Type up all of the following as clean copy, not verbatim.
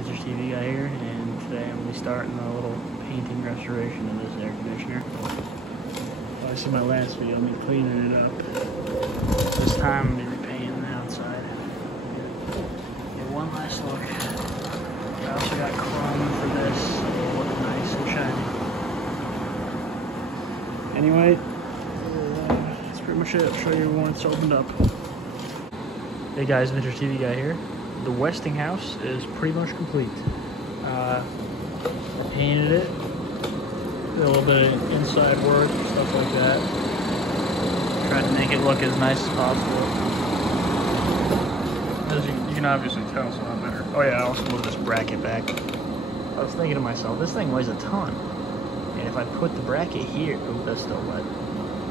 Mr. TV guy here, and today I'm going to be starting a little painting restoration of this air conditioner. I see my last video, I'm cleaning it up. This time I'm going to be repainting the outside. Get one last look. I also got chrome for this, so it'll look nice and shiny. Anyway, that's pretty much it. I'll show you when it's opened up. Hey guys, Mr. TV guy here. The Westinghouse is pretty much complete. I painted it, did a little bit of inside work, stuff like that. Tried to make it look as nice as possible. As you can obviously tell, it's a lot better. Oh yeah, I also moved this bracket back. I was thinking to myself, this thing weighs a ton. And if I put the bracket here, oh, that's still wet.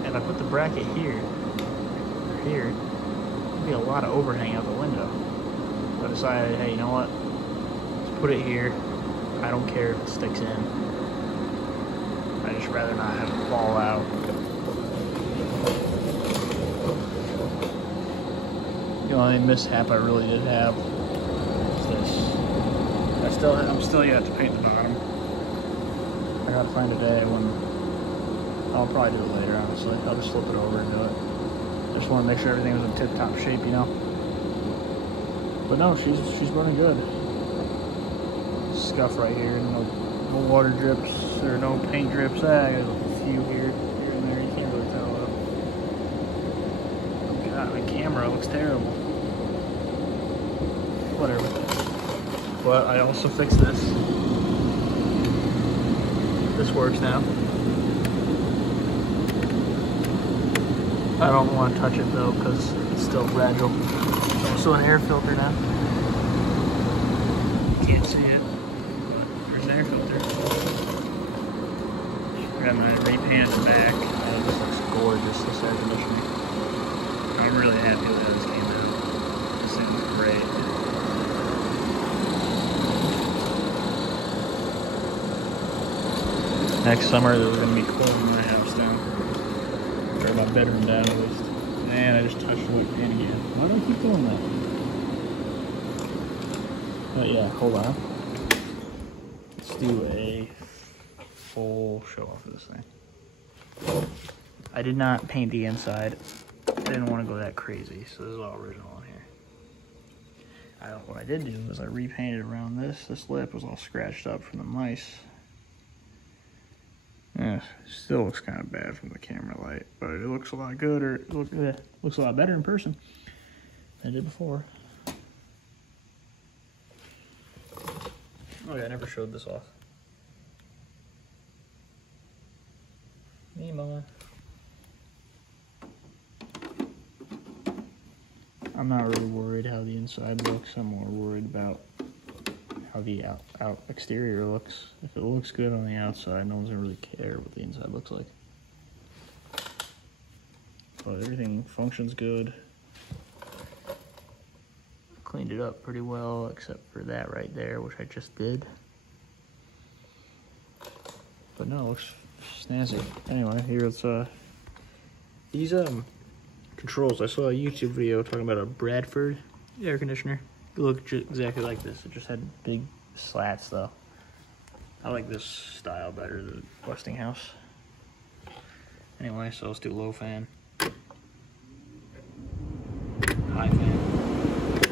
If I put the bracket here, or here, there'd be a lot of overhang out the window. So I decided, hey, you know what? Let's put it here. I don't care if it sticks in. I'd just rather not have it fall out. The only mishap I really did have is this. I'm still yet to paint the bottom. I gotta find a day when I'll probably do it later, honestly. I'll just flip it over and do it. Just want to make sure everything was in tip-top shape, you know. But no, she's running good. Scuff right here, no water drips or no paint drips. I got a few here and there. You can't really tell though. Oh god, my camera looks terrible. Whatever. But I also fixed this. This works now. I don't want to touch it though because it's still fragile. Also an air filter now. Can't see it, but there's an air filter. I'm going to repaint the back. This looks gorgeous, this air conditioner. I'm really happy with how this came out. This thing looks great. Next summer they're going to be closing my house down. Or my bedroom down at least. Man, I just touched the wood pan again. Why do I keep doing that? But yeah, hold on. Let's do a full show off of this thing. I did not paint the inside. I didn't want to go that crazy, so this is all original on here. What I did do was I repainted around this. This lip was all scratched up from the mice. Yeah, still looks kind of bad from the camera light, but it looks a lot good, or it looks a lot better in person than it did before. Oh yeah, I never showed this off. Nemo. I'm not really worried how the inside looks. I'm more worried about how the exterior looks. If it looks good on the outside, no one's gonna really care what the inside looks like. But everything functions good. Cleaned it up pretty well, except for that right there, which I just did. But no, it looks snazzy. Anyway, here it's these controls. I saw a YouTube video talking about a Bradford air conditioner. It looked exactly like this. It just had big slats though. I like this style better than Westinghouse. Anyway, so let's do low fan, high fan,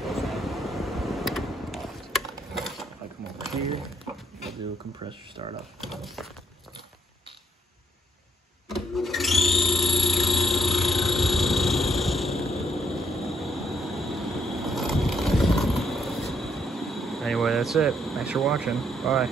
low fan, off. If I come over here, I'll do a compressor startup. Anyway, that's it. Thanks for watching. Bye.